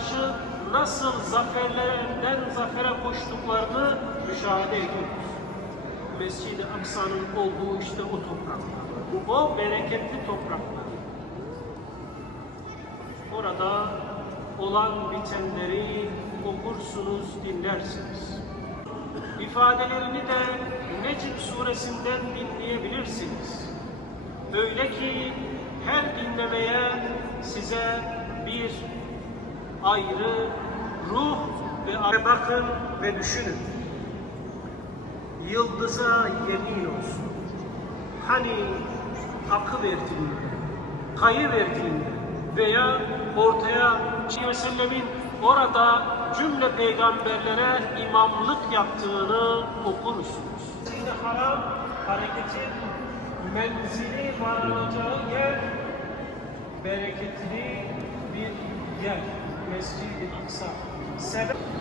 karşı nasıl zaferlerden zafere koştuklarını müşahede ediyoruz. Mescid-i Aksa'nın olduğu işte o topraklar. O bereketli topraklar. Orada olan bitenleri okursunuz, dinlersiniz. İfadelerini de Necm suresinden dinleyebilirsiniz. Öyle ki her dinlemeye size bir ayrı ruh ve bakın ve düşünün. Yıldıza yemin olsun. Hani akı verdiğinde, kayı verdiğinde veya ortaya Sellemin orada cümle peygamberlere imamlık yaptığını okursunuz. Mescid-i Haram hareketin menzili varılacağı yer bereketli bir yer. Masjid Al-Aqsa. Seven.